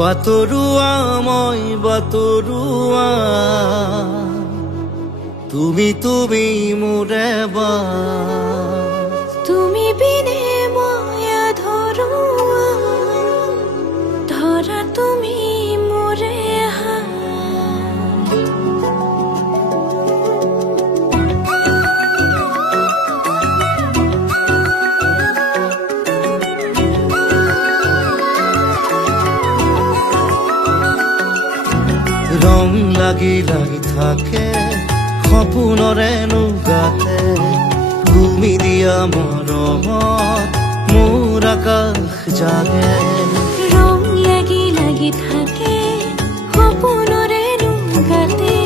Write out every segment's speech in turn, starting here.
বাতৰুৱা মই বাতৰুৱা তুমি মোৰে বা তুমি বিনে মই আধৰুৱা ধৰা তুমি মোৰে ৰং লাগি লাগি থাকে সপোনৰে নুগাতে তুমি দিয়া মৰমত মোৰ আকাশ জাগে ৰং লাগি লাগি থাকে সপোনৰে নুগাতে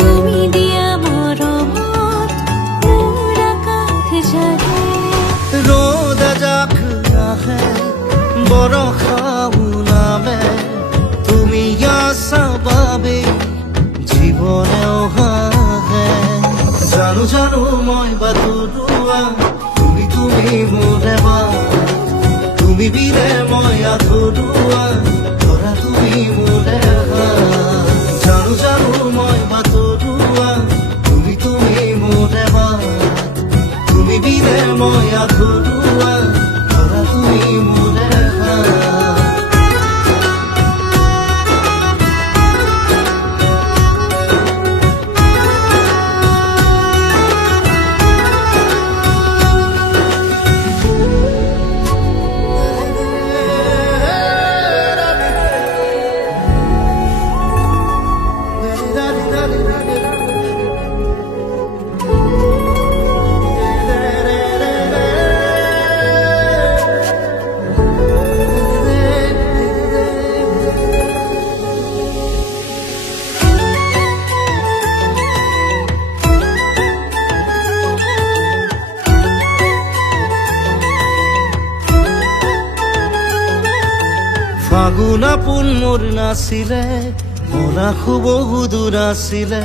তুমি দিয়া মৰমত মোৰ আকাশ জাগে ৰ'দ এজাক আহে বৰষাও নামে তুমি আছা বাবে জীৱনেও হাঁহে জানো জানো মই বাতৰুৱা তুমি মোৰে বা তুমি বিনে মই আধৰুৱা ধৰা তুমি মোৰে জানো জানো মই বাতৰুৱা তুমি মোৰে বা তুমি বিনে মই আধৰুৱা ধৰা তুমি মোৰে ফাগুন আপোন মোৰ নাছিলে পলাশো বহু দূৰ আছিলে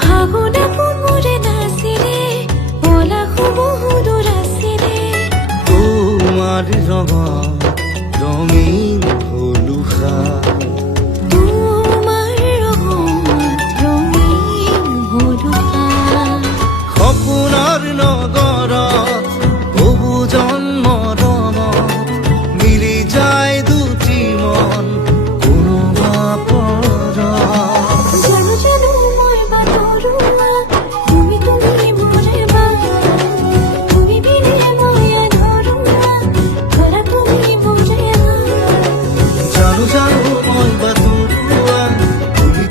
ফাগুন আপোন মোৰে নাছিলে পলাশো বহু দূৰ আছিলে তোমাৰ ৰঙত ৰঙীন ভলুষা তোমাৰ ৰঙত ৰঙীন ভলুকা সপোনৰ নগৰত বহু জন্মত মিলি যায় দুটি মন কোনোবা পৰত জানো জানো মই বাতৰুৱা তুমি মোৰে বা তুমি বিনে মই আধৰুৱা ধৰা তুমি মোৰে জানো জানো মই বাতৰুৱা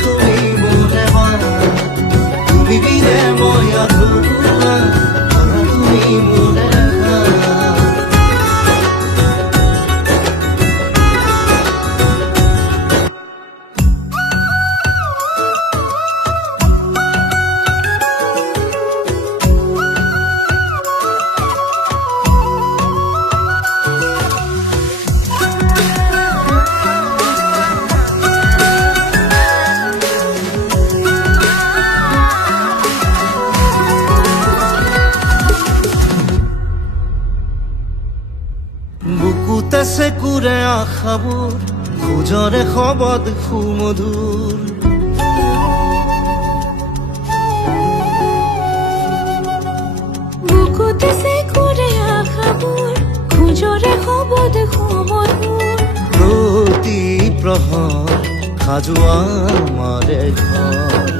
তুমি মোৰে বা তুমি বিনে মই আধৰুৱা ধৰা তুমি মোৰে বুকুতে চেকুৰে আশাবোৰ খোজৰে শবদ সুমধুৰ বুকুতে চেকুৰে আশাবোৰ খোজৰে শবদ সুমধুৰ প্ৰতি প্ৰহৰ সাজোৱা আমাৰে ঘৰ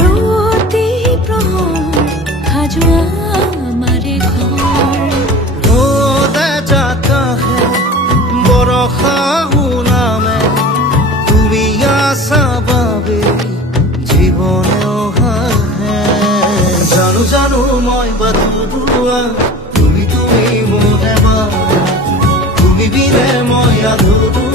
প্ৰতি প্ৰহৰ সাজোৱা আমাৰে ঘৰ ৰোদে জাকাহে বৰষাও নামে তুমি আসা বাবে জীবনেও হাহে জানো জানো মই বাতৰুৱা তুমি মোৰে বা তুমি বিনে মই আধৰুৱা